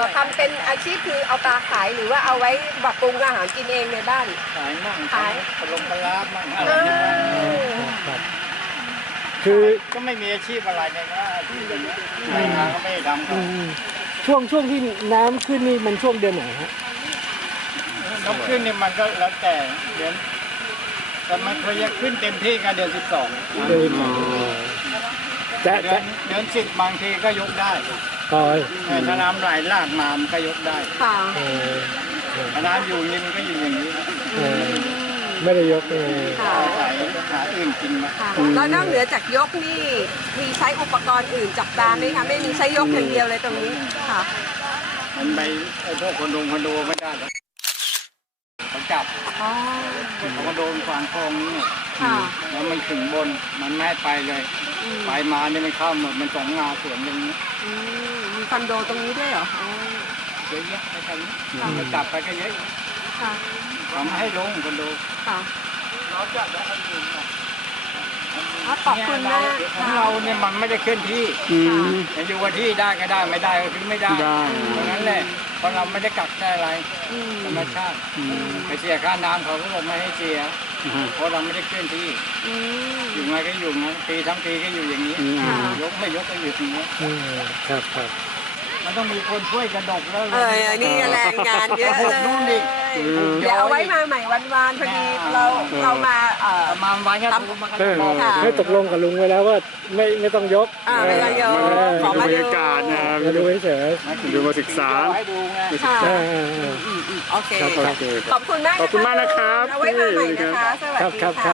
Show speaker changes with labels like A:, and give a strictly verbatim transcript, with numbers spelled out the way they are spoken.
A: ทำเป็นอาชีพคือเอาปลาขายหรือว่าเอาไว้ปรับปรุงอาหารกินเองในบ้าน
B: ขายมั่ง
A: ขาย
B: ปลงปลามั่งอะไรนี่มั่ง
C: ครับคือ
B: ก็ไม่มีอาชีพอะไรเลยนะอาชีพอย่างนี้ใครมาก็ไม่ได้ทำกั
C: อื
B: น
C: มช่วงช่วงที่น้ำขึ้นนี่มันช่วงเดือนไหนฮะ
B: น้ำขึ้นเนี่ยมันก็แล้วแต่เดือนแต่มันเคยจะขึ้นเต็มที่ก็เดือนสิบสอง
C: เดือนจะ
B: เดือ
C: จะ
B: นเดือนสิบบางทีก็ยกได้
C: คอย
B: แต่ถ้าน้ำไหลลากมามันก็ยกได้
A: ค่ะ
C: เออ
B: ถ้าน้ำอยู่นี่มันก็อยู่อย่างนี้
C: เออไม่ได้ยกเออ
A: ค่ะ
B: อาศัยหาอื่นกินมา
A: ค่ะแล้วนอกเหนือจากยกนี่มีใช้อุปกรณ์อื่นจับปลาไหมคะไม่มีใช้ยกอย่างเดียวเลยตรงนี้ค่ะ
B: มันไปไอ้พวกคนดงคนดูไม่ได้หรอกเขาจับ
A: อ๋อ
B: เขาก็โดนขวางคลองนี้
A: ค่ะ
B: แล้วมันถึงบนมันไม่ให้ไปเลย
A: อืม
B: ไปมาเนี่ยมันเข้าหมดมันสองงาสวนอย่างนี้
A: อืมมีคอนโดตรงนี้ด้วยเหรออ๋อ
B: เยอะแยะไปทางนี้
A: ค่ะ
B: มันจับไปก็เยอะ
A: ค่ะ
B: ทำให้ลงคนดู
A: ค่ะ
B: เราจับแล้วให้ยืน
A: อ๋อขอบคุณมาก
B: ของ
A: ค่ะ
B: เราเนี่ยมันไม่ได้เคลื่อนที่
C: อืม
B: จะอยู่กับที่ได้ก็ได้ไม่ได้ก็คือไม่ได้
C: ได้
B: เพราะนั้นแหละเพราะเราไม่ได้กักได้อะไร
A: อืม
B: ธรรมชาติ
C: อืม
B: ไปเสียค่าน้ำเขาก็บอกไม่ให้เสีย
C: อ่าฮะ
B: เพราะเราไม่ได้เคลื่อนที่
A: อืม
B: อยู่ไงก็อยู่งั้นปีทั้งปีก็อยู่อย่างนี้
C: อืม
A: ค่ะ
B: ยกไม่ยกก็อยู่อย่างนี้
C: อืมครับครับ
B: มันต้องมีคนช่วยกระดกแล้ว
A: เออนี่แรงงานเยอะ
B: ปลู
A: เล
B: กนู่นอีก
A: ย
B: ปลูก
A: เดี๋ยวเอาไว้มาใหม่วันวานพอดีเราเรามาเอ่อ
B: ประมาณวันก็ถูกมา
C: เออ
B: บอก
A: ค่ะ
C: ให้ตกลงกับลุงไว้แล้วว่าไม่ไม่ต้องยก
A: อ่าไม่ต้องยก
C: เออ
A: ขอมา
D: บร
A: ดู
D: รยากาศนะ
C: มาดูเฉย
D: ดูมาศึกษา
B: ให้ดูไง
A: ค่ะ
C: ๆเออเออเออ
A: อืมอืมโอเค
C: ครับโอเค
A: ขอบคุณมาก
D: ขอบคุณมากนะครับ
A: เอาไว้มาใหม่นะคะ สวัส
C: ครับ
A: ดี
C: ครับ
A: ค่ะ